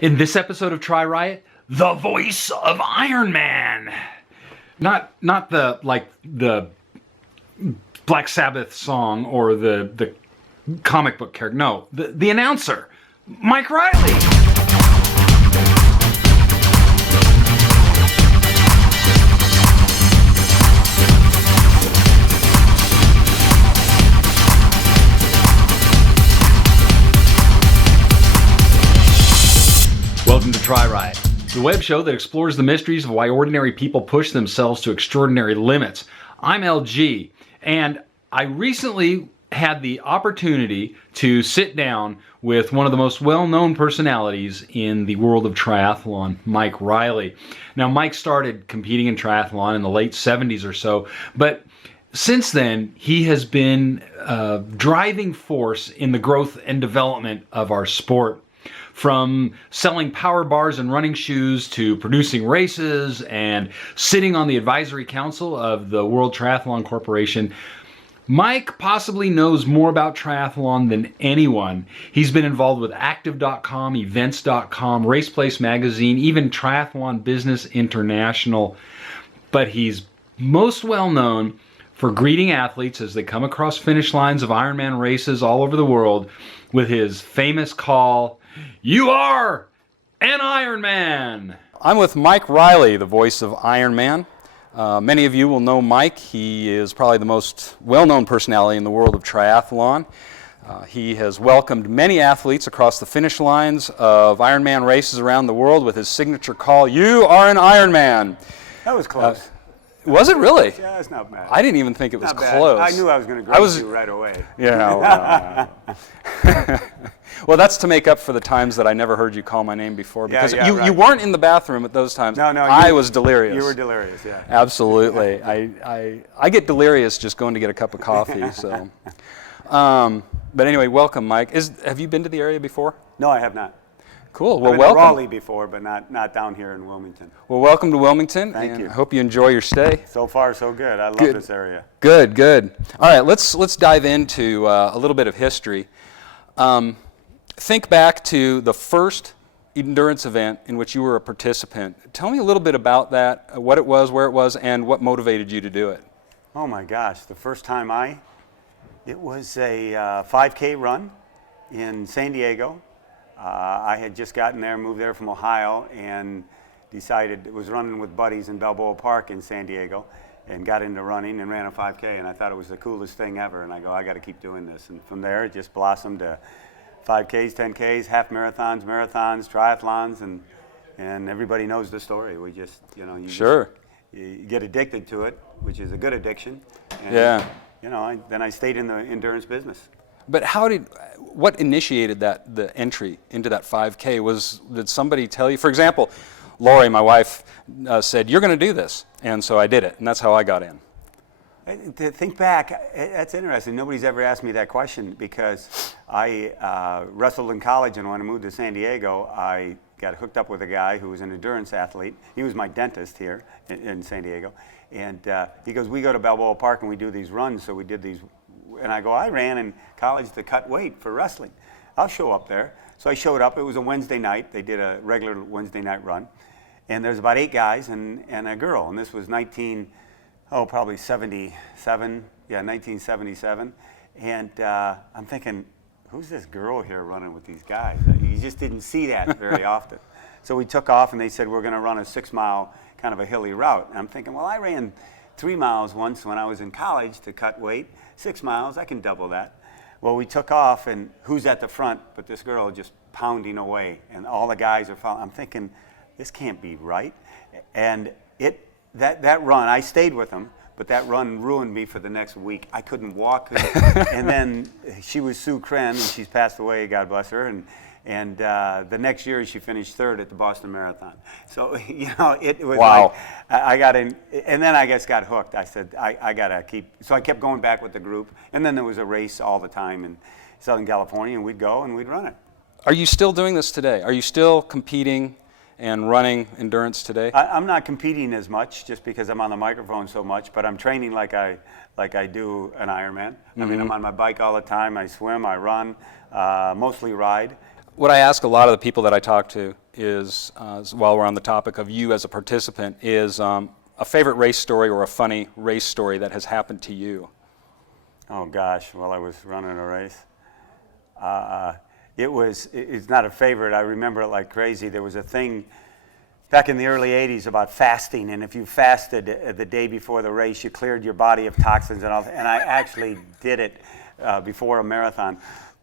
In this episode of TriRiot, the Voice of Ironman. Not the Black Sabbath song or the comic book character. No, the announcer, Mike Reilly. Welcome to TriRiot, the web show that explores the mysteries of why ordinary people push themselves to extraordinary limits. I'm LG, and I recently had the opportunity to sit down with one of the most well-known personalities in the world of triathlon, Mike Reilly. Now, Mike started competing in triathlon in the late 70s or so, but since then, he has been a driving force in the growth and development of our sport. From selling power bars and running shoes to producing races and sitting on the advisory council of the World Triathlon Corporation, Mike possibly knows more about triathlon than anyone. He's been involved with Active.com, Events.com, Raceplace Magazine, even Triathlon Business International. But he's most well known for greeting athletes as they come across finish lines of Ironman races all over the world with his famous call, "You are an Ironman!" I'm with Mike Reilly, the voice of Ironman. Many of you will know Mike. He is probably the most well-known personality in the world of triathlon. He has welcomed many athletes across the finish lines of Ironman races around the world with his signature call, "You are an Ironman!" That was close. Was it really? Yeah, it's not bad. I didn't even think it was Not bad. close. I knew I was going to grace you right away. Yeah. Well, well, that's to make up for the times that I never heard you call my name before, because right. you weren't in the bathroom at those times. No, I was delirious. You were delirious, yeah. Absolutely. I get delirious just going to get a cup of coffee. So, but anyway, welcome, Mike. Have you been to the area before? No, I have not. Cool. Well, I've been welcome. to Raleigh before, but not down here in Wilmington. Well, welcome to Wilmington. Thank you. I hope you enjoy your stay. So far, so good. I love Good. this area. Good, good. All right, let's dive into a little bit of history. Think back to the first endurance event in which you were a participant. Tell me a little bit about that, what it was, where it was, and what motivated you to do it. Oh my gosh, the first time it was a 5K run in San Diego. I had just gotten there, moved there from Ohio, and decided, was running with buddies in Balboa Park in San Diego, and got into running and ran a 5K, and I thought it was the coolest thing ever, and I go, I got to keep doing this. And from there, it just blossomed to 5Ks, 10Ks, half marathons, triathlons, and everybody knows the story. We just, you get addicted to it, which is a good addiction. And, Yeah. Then I stayed in the endurance business. But what initiated the entry into that 5K? Did somebody tell you? For example, Lori, my wife, said, "You're going to do this," and so I did it, and that's how I got in. To think back, that's interesting. Nobody's ever asked me that question, because I wrestled in college, and when I moved to San Diego, I got hooked up with a guy who was an endurance athlete. He was my dentist here in San Diego, and he goes, "We go to Balboa Park and we do these runs," so we did these. And I go, "I ran in college to cut weight for wrestling. I'll show up there." So I showed up. It was a Wednesday night. They did a regular Wednesday night run. And there's about 8 guys and a girl. And this was probably 77. Yeah, 1977. And I'm thinking, who's this girl here running with these guys? You just didn't see that very often. So we took off, and they said, we're going to run a 6-mile kind of a hilly route. And I'm thinking, well, I ran 3 miles once when I was in college to cut weight. 6 miles, I can double that. Well, we took off, and who's at the front but this girl just pounding away, and all the guys are following. I'm thinking, this can't be right. And that run, I stayed with them, but that run ruined me for the next week. I couldn't walk. And then she was Sue Cren, and she's passed away, God bless her. And the next year, she finished 3rd at the Boston Marathon. So, it was Wow. like, I got in, and then I just got hooked. I said, I got to keep, so I kept going back with the group. And then there was a race all the time in Southern California, and we'd go and we'd run it. Are you still doing this today? Are you still competing and running endurance today? I'm not competing as much, just because I'm on the microphone so much, but I'm training like I do an Ironman. Mm-hmm. I mean, I'm on my bike all the time. I swim, I run, mostly ride. What I ask a lot of the people that I talk to is, while we're on the topic of you as a participant, is a favorite race story or a funny race story that has happened to you. Oh gosh, while I was running a race. It's not a favorite. I remember it like crazy. There was a thing back in the early 80s about fasting, and if you fasted the day before the race, you cleared your body of toxins and all. And I actually did it before a marathon.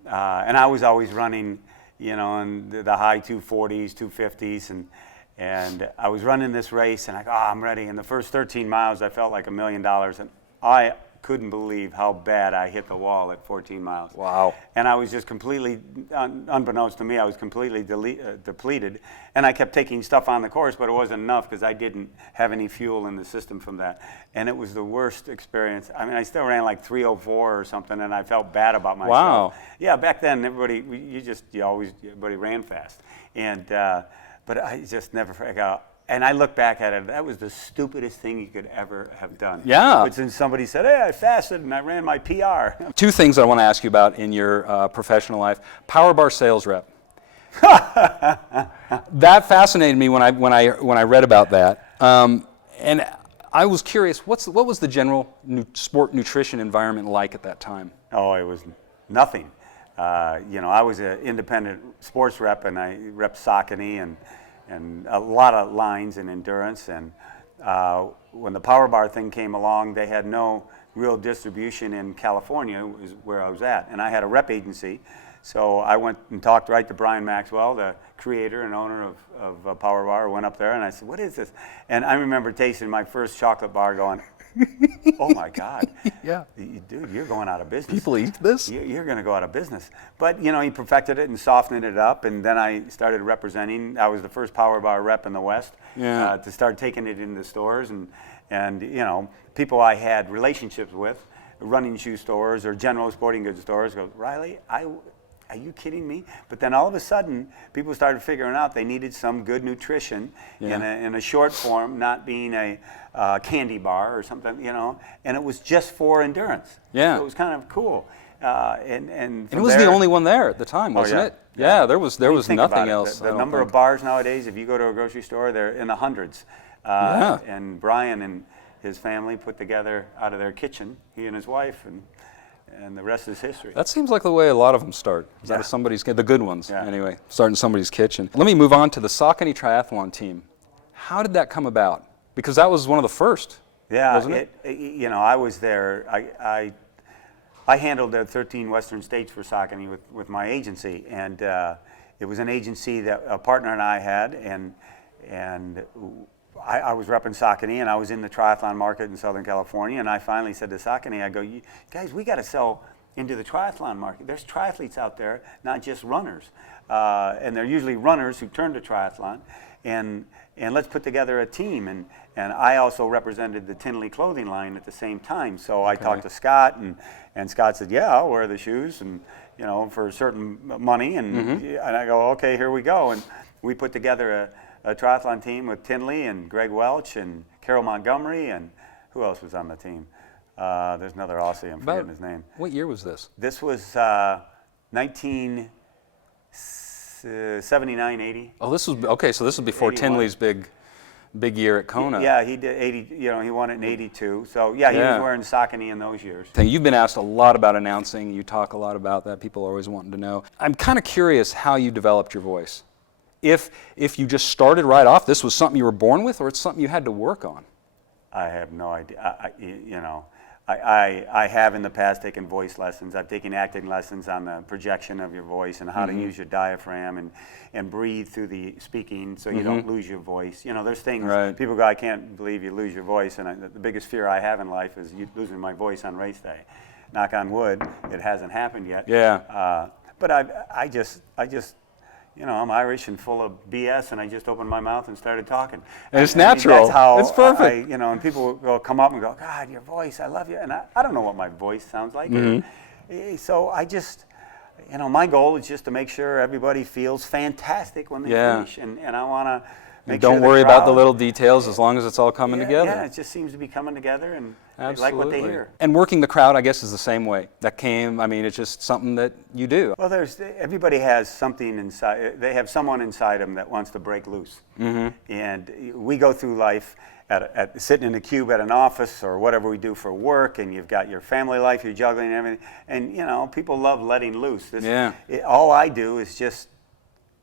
And I was always running, you know, in the high 240s, 250s, and I was running this race, and I go, I'm ready. In the first 13 miles, I felt like $1 million, and I couldn't believe how bad I hit the wall at 14 miles. Wow. And I was just completely, unbeknownst to me, I was completely depleted. And I kept taking stuff on the course, but it wasn't enough because I didn't have any fuel in the system from that. And it was the worst experience. I mean, I still ran like 3:04 or something, and I felt bad about myself. Wow. Yeah, back then, everybody ran fast. And, but I just never forgot. And I look back at it, that was the stupidest thing you could ever have done. Yeah. But then somebody said, hey, I fasted and I ran my PR. Two things I want to ask you about in your professional life. Power bar sales rep. That fascinated me when I read about that. And I was curious, what was the general sport nutrition environment like at that time? Oh, it was nothing. You know, I was an independent sports rep, and I repped Saucony and a lot of lines in endurance. And when the power bar thing came along, they had no real distribution in California, is where I was at. And I had a rep agency. So I went and talked right to Brian Maxwell, the creator and owner of Power Bar. I went up there and I said, what is this? And I remember tasting my first chocolate bar going, oh my God. Yeah. Dude, you're going out of business. People eat this? You're going to go out of business. But, you know, he perfected it and softened it up, and then I started representing. I was the first Power Bar rep in the West to start taking it into stores. And, you know, people I had relationships with, running shoe stores or general sporting goods stores, go, Reilly, are you kidding me? But then all of a sudden, people started figuring out they needed some good nutrition in a short form, not being a candy bar or something, you know. And it was just for endurance. Yeah. So it was kind of cool. And it was the only one there at the time, wasn't it? Yeah, there was nothing else. The number of bars nowadays, if you go to a grocery store, they're in the hundreds. And Brian and his family put together out of their kitchen, he and his wife, and the rest is history. That seems like the way a lot of them start. Is out of somebody's, the good ones, anyway, start in somebody's kitchen. Let me move on to the Saucony Triathlon Team. How did that come about? Because that was one of the first, wasn't it? You know, I was there. I handled the 13 Western states for Saucony with my agency, and it was an agency that a partner and I had, and I was repping Saucony, and I was in the triathlon market in Southern California, and I finally said to Saucony, I go, guys, we got to sell into the triathlon market. There's triathletes out there, not just runners. And they're usually runners who turn to triathlon, and let's put together a team. And I also represented the Tinley clothing line at the same time. So I talked to Scott, and Scott said, yeah, I'll wear the shoes, and you know, for a certain money. And I go, okay, here we go. And we put together a triathlon team with Tinley and Greg Welch and Carol Montgomery, and who else was on the team? There's another Aussie, I'm forgetting his name. What year was this? This was 1979, 80. Oh, this was, okay, so this was before 81. Tinley's big year at Kona. Yeah, he did 80, you know, he won it in 82. So yeah, he was wearing Saucony in those years. You've been asked a lot about announcing. You talk a lot about that. People are always wanting to know. I'm kind of curious how you developed your voice. If you just started right off, this was something you were born with, or it's something you had to work on? I have no idea. I have in the past taken voice lessons. I've taken acting lessons on the projection of your voice and how to use your diaphragm and breathe through the speaking so you don't lose your voice. You know, there's things, people go, I can't believe you lose your voice. And the biggest fear I have in life is losing my voice on race day. Knock on wood, it hasn't happened yet. Yeah. But I just, you know, I'm Irish and full of BS, and I just opened my mouth and started talking. And it's natural. That's how it's perfect. You know, and people will come up and go, God, your voice, I love you. And I don't know what my voice sounds like. So I just, you know, my goal is just to make sure everybody feels fantastic when they finish. And I want to make Don't sure the worry about the crowd- little details as long as it's all coming Yeah, together. Yeah, it just seems to be coming together, and they like Absolutely. what they hear. And working the crowd, I guess, is the same way. It's just something that you do. Well, everybody has something inside. They have someone inside them that wants to break loose. And we go through life sitting in a cube at an office or whatever we do for work, and you've got your family life, you're juggling and everything. And people love letting loose. All I do is just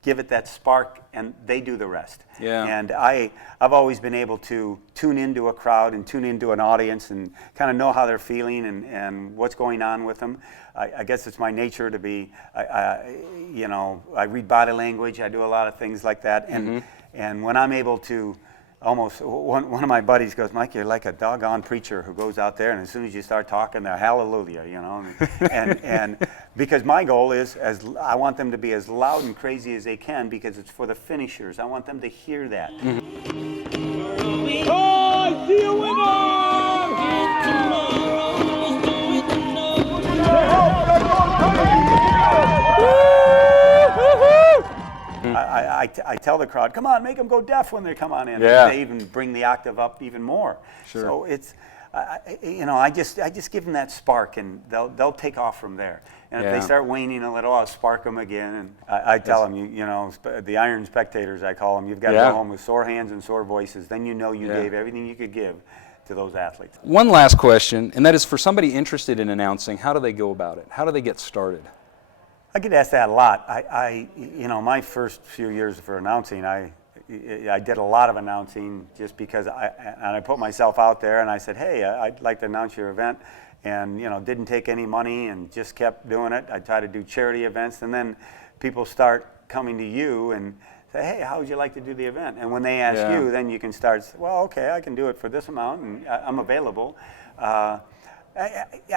give it that spark, and they do the rest. Yeah. And I've always been able to tune into a crowd and tune into an audience and kind of know how they're feeling and what's going on with them. I guess it's my nature to be, I read body language, I do a lot of things like that. And when I'm able to almost, one of my buddies goes, Mike, you're like a doggone preacher who goes out there, and as soon as you start talking, they're hallelujah, and because my goal is, I want them to be as loud and crazy as they can, because it's for the finishers. I want them to hear that. I see a winner! I tell the crowd, come on, make them go deaf when they come on in. Yeah. They even bring the octave up even more. Sure. So it's, I just give them that spark, and they'll take off from there. And if Yeah. they start waning a little, I'll spark them again. And I tell them, the iron spectators, I call them, you've got to Yeah. go home with sore hands and sore voices. Then you Yeah. gave everything you could give to those athletes. One last question, and that is for somebody interested in announcing, how do they go about it? How do they get started? I get asked that a lot. My first few years for announcing, I did a lot of announcing just because I put myself out there, and I said, hey, I'd like to announce your event, and didn't take any money and just kept doing it. I try to do charity events, and then people start coming to you and say, hey, how would you like to do the event? And when they ask Yeah. you, then you can start, well, okay, I can do it for this amount, and I'm available. I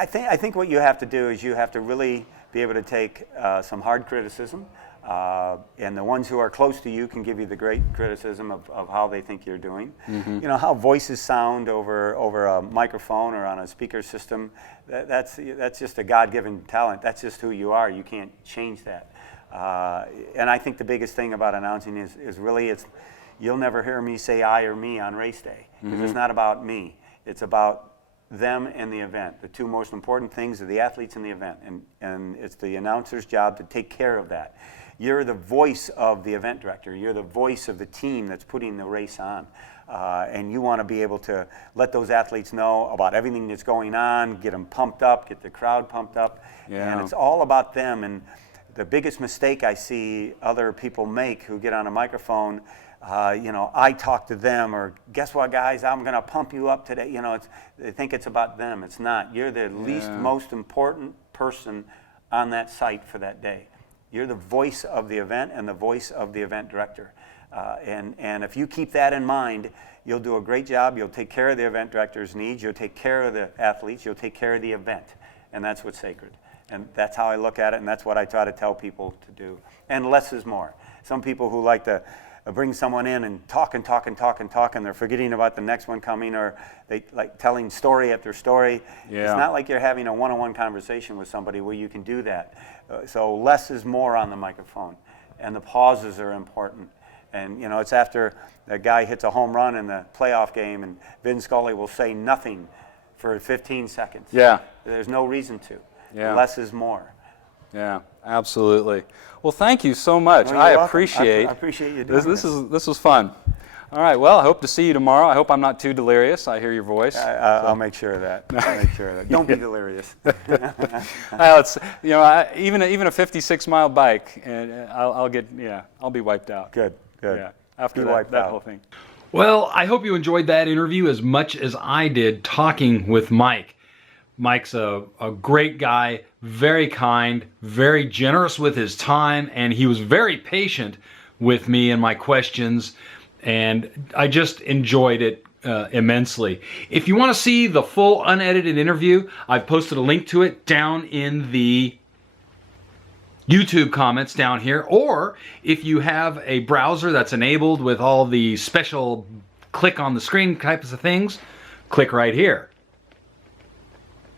think what you have to do is you have to really be able to take some hard criticism, and the ones who are close to you can give you the great criticism of how they think you're doing. How voices sound over a microphone or on a speaker system, that's just a God-given talent. That's just who you are. You can't change that. And I think the biggest thing about announcing is really you'll never hear me say I or me on race day, because it's not about me. It's about them and the event. The two most important things are the athletes and the event, and it's the announcer's job to take care of that. You're the voice of the event director. You're the voice of the team that's putting the race on, and you want to be able to let those athletes know about everything that's going on, get them pumped up, get the crowd pumped up, Yeah. and it's all about them. And the biggest mistake I see other people make who get on a microphone, I talk to them, or guess what, guys, I'm going to pump you up today. They think it's about them. It's not. You're the least most important person on that site for that day. You're the voice of the event and the voice of the event director. And if you keep that in mind, you'll do a great job. You'll take care of the event director's needs. You'll take care of the athletes. You'll take care of the event. And that's what's sacred. And that's how I look at it, and that's what I try to tell people to do. And less is more. Some people who like to bring someone in and talk, and they're forgetting about the next one coming, or they like telling story after story. Yeah. It's not like you're having a one-on-one conversation with somebody where you can do that. So less is more on the microphone, and the pauses are important. And it's after the guy hits a home run in the playoff game, and Vin Scully will say nothing for 15 seconds. Yeah. There's no reason to. Yeah. Less is more. Yeah, absolutely. Well, thank you so much. Well, I you're welcome. appreciate I appreciate you doing this. This was fun. All right. Well, I hope to see you tomorrow. I hope I'm not too delirious. I hear your voice. I'll make sure of that. Don't be delirious. Well, it's even a 56-mile bike, and I'll be wiped out. Good. Yeah. After Be wiped that out. whole thing. Well, I hope you enjoyed that interview as much as I did talking with Mike. Mike's a great guy, very kind, very generous with his time, and he was very patient with me and my questions, and I just enjoyed it immensely. If you want to see the full unedited interview, I've posted a link to it down in the YouTube comments down here, or if you have a browser that's enabled with all the special click on the screen types of things, click right here.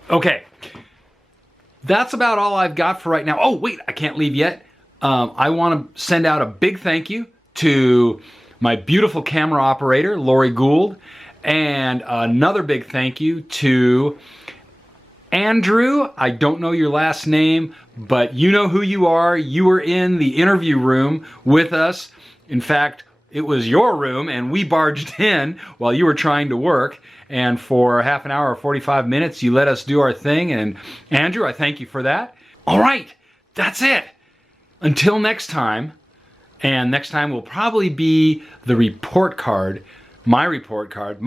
Okay, that's about all I've got for right now. Oh, wait, I can't leave yet. I want to send out a big thank you to my beautiful camera operator, Lori Gould, and another big thank you to Andrew. I don't know your last name, but you know who you are. You were in the interview room with us. In fact, it was your room, and we barged in while you were trying to work. And for half an hour or 45 minutes, you let us do our thing. And Andrew, I thank you for that. All right, that's it. Until next time, and next time will probably be the report card, my report card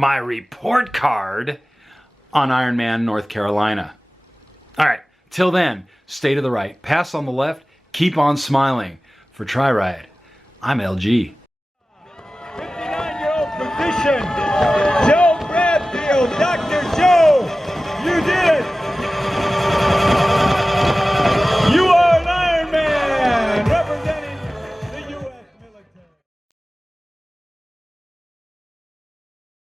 on Ironman, North Carolina. All right, till then, stay to the right, pass on the left, keep on smiling. For TriRiot, I'm LG. 59-year-old physician, Joe Bradfield, Dr.